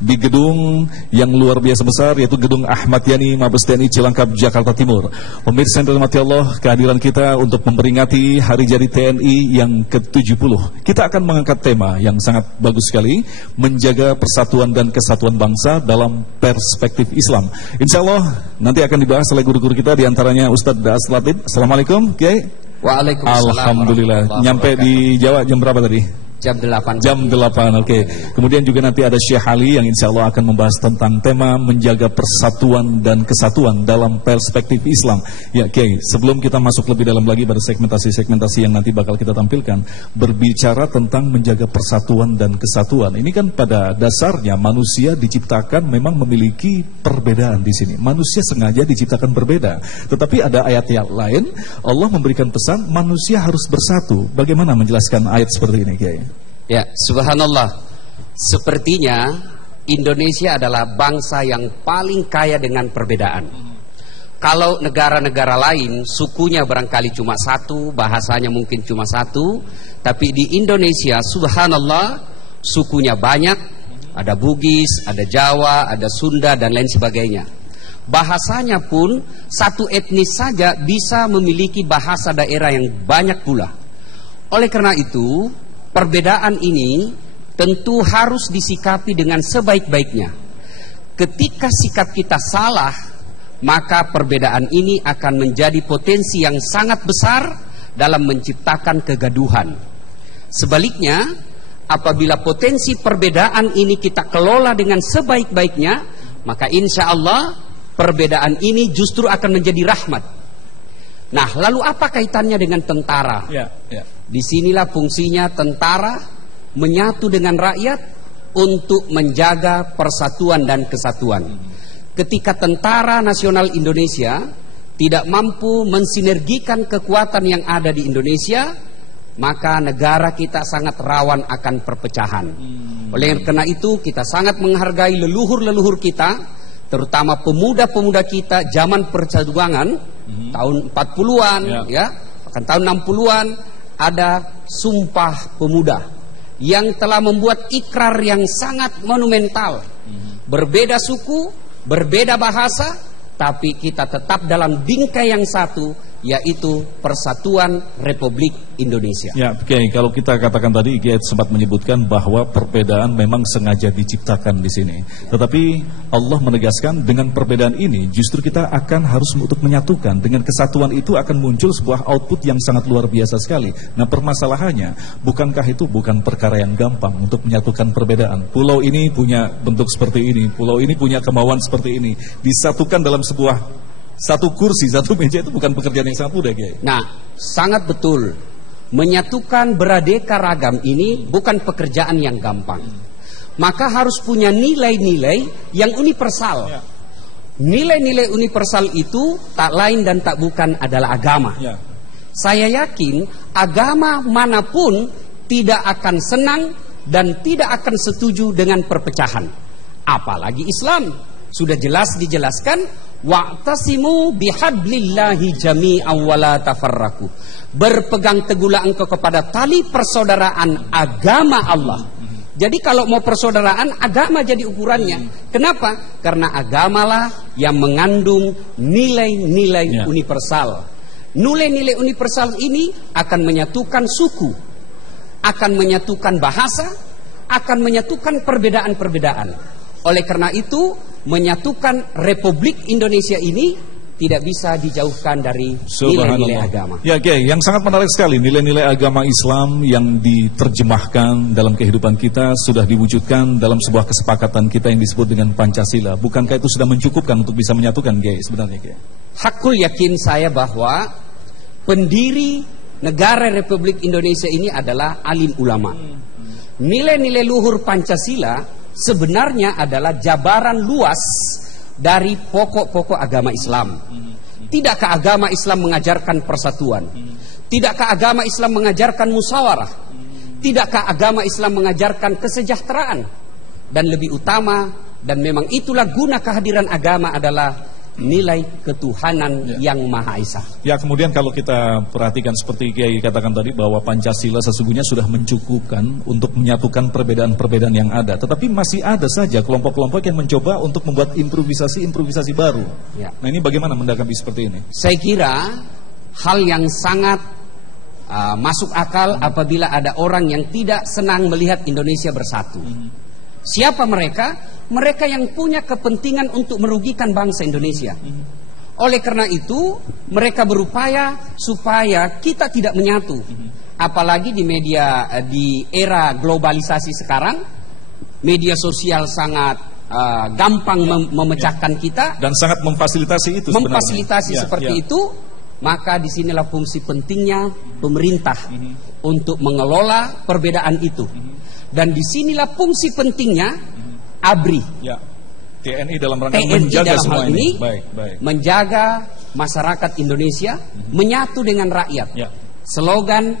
di gedung yang luar biasa besar, yaitu Gedung Ahmad Yani Mabes TNI Cilangkap, Jakarta Timur. Pemirsa yang dirahmati Allah, kehadiran kita untuk memperingati Hari Jadi TNI yang ke-70. Kita akan mengangkat tema yang sangat bagus sekali, menjaga persatuan dan kesatuan bangsa dalam perspektif Islam. Insya Allah nanti akan dibahas oleh guru-guru kita, diantaranya Ustadz Das Latif. Assalamualaikum, Kiai. Waalaikumsalam. Alhamdulillah. Nyampe di Jawa jam berapa tadi? Jam 8. Jam 8, oke. Kemudian juga nanti ada Syekh Ali yang insya Allah akan membahas tentang tema menjaga persatuan dan kesatuan dalam perspektif Islam. Ya, Kiai, sebelum kita masuk lebih dalam lagi pada segmentasi-segmentasi yang nanti bakal kita tampilkan, berbicara tentang menjaga persatuan dan kesatuan. Ini kan pada dasarnya manusia diciptakan memang memiliki perbedaan di sini. Manusia sengaja diciptakan berbeda. Tetapi ada ayat yang lain, Allah memberikan pesan manusia harus bersatu. Bagaimana menjelaskan ayat seperti ini, Kiai? Ya, subhanallah. Sepertinya Indonesia adalah bangsa yang paling kaya dengan perbedaan. Kalau negara-negara lain sukunya barangkali cuma satu, bahasanya mungkin cuma satu, tapi di Indonesia subhanallah sukunya banyak, ada Bugis, ada Jawa, ada Sunda dan lain sebagainya. Bahasanya pun satu etnis saja bisa memiliki bahasa daerah yang banyak pula. Oleh karena itu, perbedaan ini tentu harus disikapi dengan sebaik-baiknya. Ketika sikap kita salah, maka perbedaan ini akan menjadi potensi yang sangat besar dalam menciptakan kegaduhan. Sebaliknya, apabila potensi perbedaan ini kita kelola dengan sebaik-baiknya, maka insya Allah perbedaan ini justru akan menjadi rahmat. Nah, lalu apa kaitannya dengan tentara? Disinilah fungsinya tentara menyatu dengan rakyat untuk menjaga persatuan dan kesatuan. Ketika Tentara Nasional Indonesia tidak mampu mensinergikan kekuatan yang ada di Indonesia, maka negara kita sangat rawan akan perpecahan. Oleh karena itu kita sangat menghargai leluhur-leluhur kita, terutama pemuda-pemuda kita zaman perjuangan tahun 40-an, bahkan tahun 60-an. Ada Sumpah Pemuda yang telah membuat ikrar yang sangat monumental. Berbeda suku, berbeda bahasa, tapi kita tetap dalam bingkai yang satu, yaitu Persatuan Republik Indonesia. Ya, kalau kita katakan tadi, Kiai sempat menyebutkan bahwa perbedaan memang sengaja diciptakan di sini. Tetapi Allah menegaskan dengan perbedaan ini justru kita akan harus untuk menyatukan. Dengan kesatuan itu akan muncul sebuah output yang sangat luar biasa sekali. Nah, permasalahannya, bukankah itu bukan perkara yang gampang untuk menyatukan perbedaan? Pulau ini punya bentuk seperti ini, pulau ini punya kemauan seperti ini, disatukan dalam sebuah satu kursi, satu meja, itu bukan pekerjaan yang sangat mudah, Kiai. Nah, sangat betul. Menyatukan beraneka ragam ini bukan pekerjaan yang gampang. Maka harus punya nilai-nilai yang universal. Nilai-nilai universal itu tak lain dan tak bukan adalah agama. Saya yakin agama manapun tidak akan senang dan tidak akan setuju dengan perpecahan. Apalagi Islam. Sudah jelas dijelaskan, wa'tasimu bihablillahi jami'an wa la tafarraqu. Berpegang teguhlah engkau kepada tali persaudaraan agama Allah. Jadi kalau mau persaudaraan, agama jadi ukurannya. Kenapa? Karena agamalah yang mengandung nilai-nilai universal. Nilai-nilai universal ini akan menyatukan suku, akan menyatukan bahasa, akan menyatukan perbedaan-perbedaan. Oleh karena itu, menyatukan Republik Indonesia ini tidak bisa dijauhkan dari nilai-nilai agama. Ya, Kiai, yang sangat menarik sekali nilai-nilai agama Islam yang diterjemahkan dalam kehidupan kita, sudah diwujudkan dalam sebuah kesepakatan kita yang disebut dengan Pancasila. Bukankah itu sudah mencukupkan untuk bisa menyatukan, Kiai, sebenarnya, Kiai? Hakul yakin saya bahwa pendiri negara Republik Indonesia ini adalah alim ulama. Nilai-nilai luhur Pancasila sebenarnya adalah jabaran luas dari pokok-pokok agama Islam. Tidakkah agama Islam mengajarkan persatuan? Tidakkah agama Islam mengajarkan musyawarah? Tidakkah agama Islam mengajarkan kesejahteraan? Dan lebih utama, dan memang itulah guna kehadiran agama adalah nilai ketuhanan yang Maha Esa. Ya, kemudian kalau kita perhatikan seperti Kiai katakan tadi bahwa Pancasila sesungguhnya sudah mencukupkan untuk menyatukan perbedaan-perbedaan yang ada. Tetapi masih ada saja kelompok-kelompok yang mencoba untuk membuat improvisasi baru. Ya. Nah, ini bagaimana menanggapi seperti ini? Saya kira hal yang sangat masuk akal apabila ada orang yang tidak senang melihat Indonesia bersatu. Siapa mereka? Mereka yang punya kepentingan untuk merugikan bangsa Indonesia. Oleh karena itu, mereka berupaya supaya kita tidak menyatu. Apalagi di media, di era globalisasi sekarang, media sosial sangat gampang memecahkan kita dan sangat memfasilitasi itu. Memfasilitasi seperti itu. Maka disinilah fungsi pentingnya pemerintah untuk mengelola perbedaan itu. Dan disinilah fungsi pentingnya ABRI. Ya. TNI dalam rangka menjaga dalam semua hal ini, baik. menjaga masyarakat Indonesia menyatu dengan rakyat. Ya. Slogan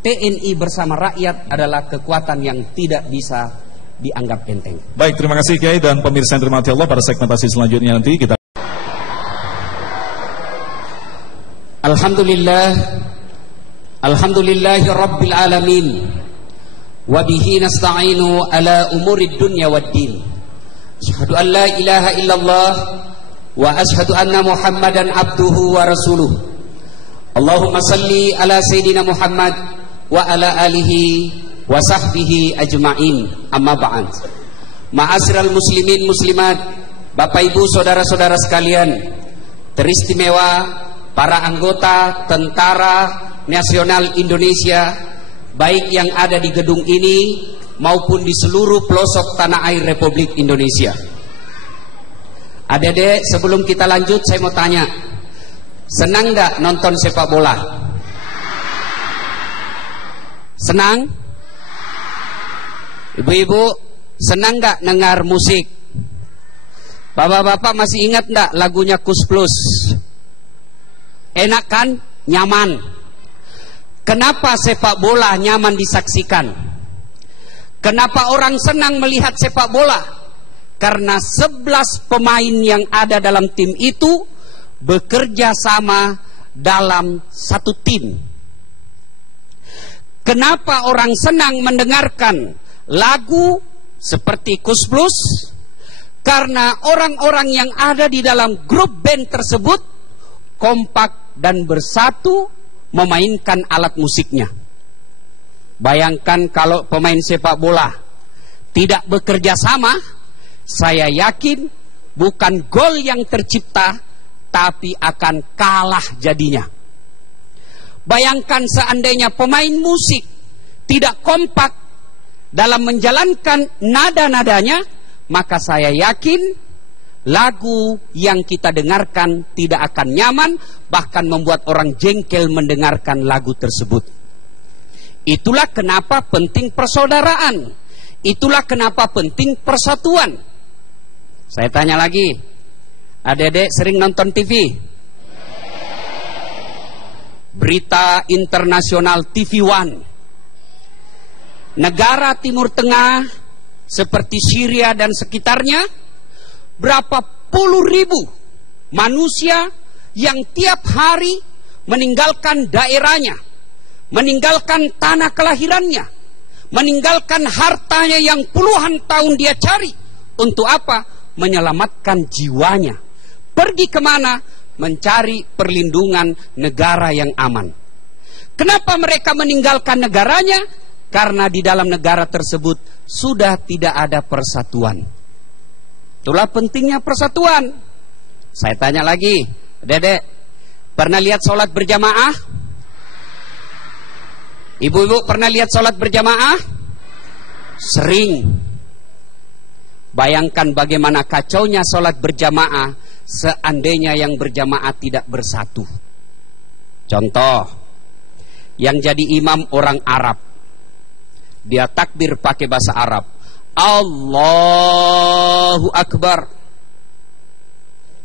TNI bersama rakyat adalah kekuatan yang tidak bisa dianggap enteng. Baik, terima kasih Kiai dan pemirsa yang dirahmati Allah. Pada segmentasi selanjutnya nanti kita Alhamdulillahi Rabbil Alamin. Wabihi nasta'inu ala umurid dunya waddin. Asyhadu an la ilaha illallah wa asyhadu anna Muhammadan abduhu wa rasuluh. Allahumma salli ala Sayyidina Muhammad wa ala alihi wa sahbihi ajma'in. Amma ba'd. Ma'asyiral muslimin muslimat, Bapak Ibu saudara-saudara sekalian, teristimewa para anggota Tentara Nasional Indonesia, baik yang ada di gedung ini maupun di seluruh pelosok tanah air Republik Indonesia. Adik-adik, sebelum kita lanjut saya mau tanya, senang nggak nonton sepak bola? Senang? Ibu-ibu, senang nggak dengar musik? Bapak-bapak masih ingat nggak lagunya Kus Plus? Enak kan? Nyaman. Kenapa sepak bola nyaman disaksikan? Kenapa orang senang melihat sepak bola? Karena 11 pemain yang ada dalam tim itu bekerja sama dalam satu tim. Kenapa orang senang mendengarkan lagu seperti Kus Plus? Karena orang-orang yang ada di dalam grup band tersebut kompak dan bersatu memainkan alat musiknya. Bayangkan kalau pemain sepak bola tidak bekerja sama, saya yakin bukan gol yang tercipta, tapi akan kalah jadinya. Bayangkan seandainya pemain musik tidak kompak dalam menjalankan nada-nadanya, maka saya yakin lagu yang kita dengarkan tidak akan nyaman, bahkan membuat orang jengkel mendengarkan lagu tersebut. Itulah kenapa penting persaudaraan. Itulah kenapa penting persatuan. Saya tanya lagi, adik-adik sering nonton TV? Berita internasional TV One. Negara Timur Tengah seperti Syria dan sekitarnya, berapa puluh ribu manusia yang tiap hari meninggalkan daerahnya, meninggalkan tanah kelahirannya, meninggalkan hartanya yang puluhan tahun dia cari. Untuk apa? Menyelamatkan jiwanya. Pergi kemana? Mencari perlindungan negara yang aman. Kenapa mereka meninggalkan negaranya? Karena di dalam negara tersebut sudah tidak ada persatuan. Itulah pentingnya persatuan. Saya tanya lagi, Dedek, pernah lihat sholat berjamaah? Ibu-ibu pernah lihat sholat berjamaah? Sering. Bayangkan bagaimana kacaunya sholat berjamaah seandainya yang berjamaah tidak bersatu. Contoh, yang jadi imam orang Arab, dia takbir pakai bahasa Arab, Allahu Akbar.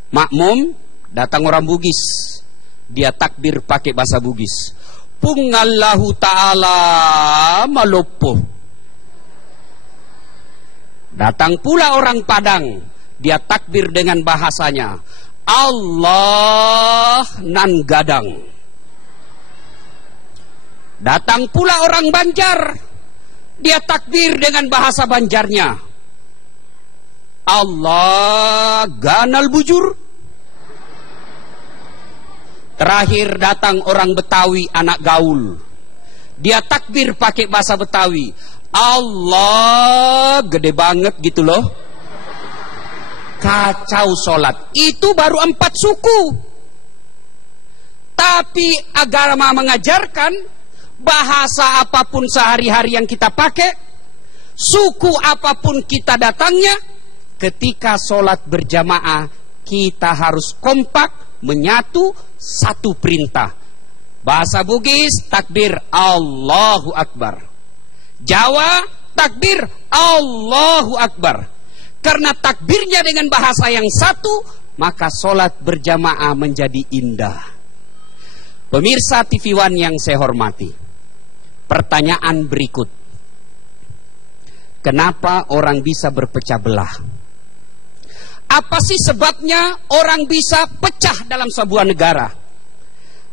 Makmum datang orang Bugis, dia takbir pakai bahasa Bugis, Pungallahu ta'ala malopo. Datang pula orang Padang, dia takbir dengan bahasanya, Allah nan gadang. Datang pula orang Banjar, dia takbir dengan bahasa Banjarnya. Allah ganal bujur. Terakhir datang orang Betawi, anak gaul. Dia takbir pakai bahasa Betawi. Allah gede banget gitu loh. Kacau sholat. Itu baru 4 suku. Tapi agama mengajarkan bahasa apapun sehari-hari yang kita pakai, suku apapun kita datangnya, ketika sholat berjamaah kita harus kompak, menyatu, satu perintah. Bahasa Bugis takbir Allahu Akbar, Jawa takbir Allahu Akbar. Karena takbirnya dengan bahasa yang satu, maka sholat berjamaah menjadi indah. Pemirsa TV One yang saya hormati, pertanyaan berikut: kenapa orang bisa berpecah belah? Apa sih sebabnya orang bisa pecah dalam sebuah negara?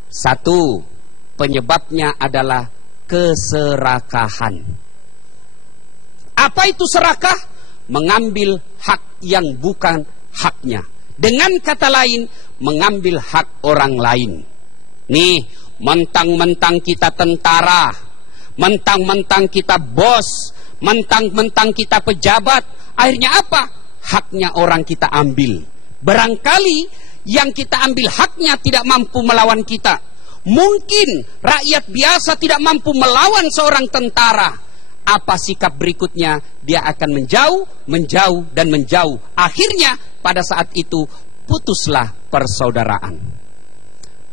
Satu, penyebabnya adalah keserakahan. Apa itu serakah? Mengambil hak yang bukan haknya. Dengan kata lain, mengambil hak orang lain. Nih, mentang-mentang kita tentara, mentang-mentang kita bos, mentang-mentang kita pejabat, akhirnya apa? Haknya orang kita ambil. Barangkali yang kita ambil haknya tidak mampu melawan kita. Mungkin rakyat biasa tidak mampu melawan seorang tentara. Apa sikap berikutnya? Dia akan menjauh, menjauh, dan menjauh. Akhirnya pada saat itu putuslah persaudaraan.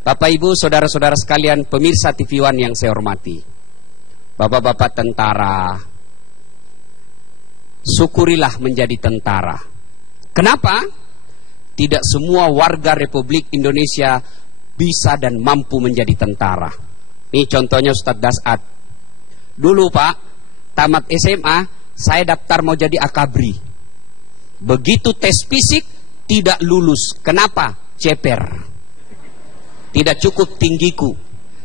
Bapak Ibu, saudara-saudara sekalian, pemirsa TV One yang saya hormati, bapak-bapak tentara, syukurilah menjadi tentara. Kenapa? Tidak semua warga Republik Indonesia bisa dan mampu menjadi tentara. Ini contohnya Ustadz Dasat. Dulu Pak, tamat SMA, saya daftar mau jadi akabri. Begitu tes fisik, tidak lulus. Kenapa? Ceper. Tidak cukup tinggiku.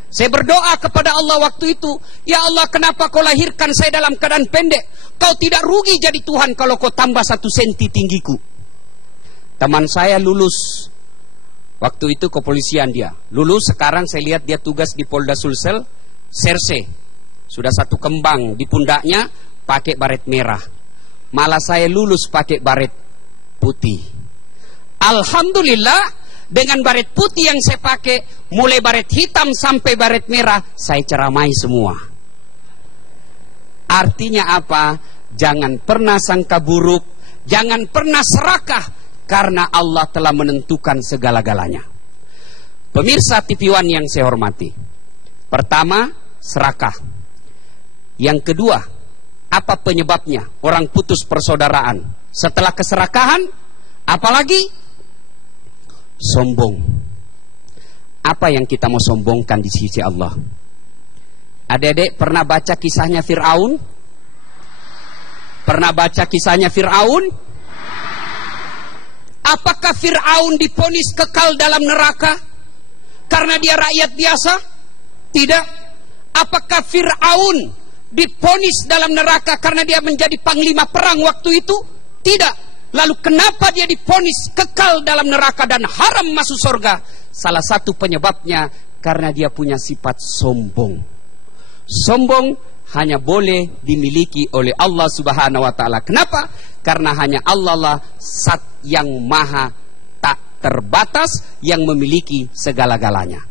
Saya berdoa kepada Allah waktu itu, ya Allah, kenapa kau lahirkan saya dalam keadaan pendek? Kau tidak rugi jadi Tuhan kalau kau tambah 1 senti tinggiku. Teman saya lulus. Waktu itu kepolisian dia. Lulus, sekarang saya lihat dia tugas di Polda Sulsel, Serse. Sudah 1 kembang di pundaknya, pakai baret merah. Malah saya lulus pakai baret putih. Alhamdulillah, dengan baret putih yang saya pakai, mulai baret hitam sampai baret merah, saya ceramai semua. Artinya apa? Jangan pernah sangka buruk, jangan pernah serakah, karena Allah telah menentukan segala-galanya. Pemirsa TV One yang saya hormati, pertama, serakah. Yang kedua, apa penyebabnya orang putus persaudaraan? Setelah keserakahan, apalagi? Sombong. Apa yang kita mau sombongkan di sisi Allah? Adik-adik pernah baca kisahnya Fir'aun? Pernah baca kisahnya Fir'aun? Apakah Fir'aun divonis kekal dalam neraka karena dia rakyat biasa? Tidak. Apakah Fir'aun divonis dalam neraka karena dia menjadi panglima perang waktu itu? Tidak. Lalu kenapa dia divonis kekal dalam neraka dan haram masuk surga? Salah satu penyebabnya karena dia punya sifat sombong. Sombong hanya boleh dimiliki oleh Allah Subhanahu wa taala. Kenapa? Karena hanya Allah lah Zat yang maha tak terbatas, yang memiliki segala-galanya.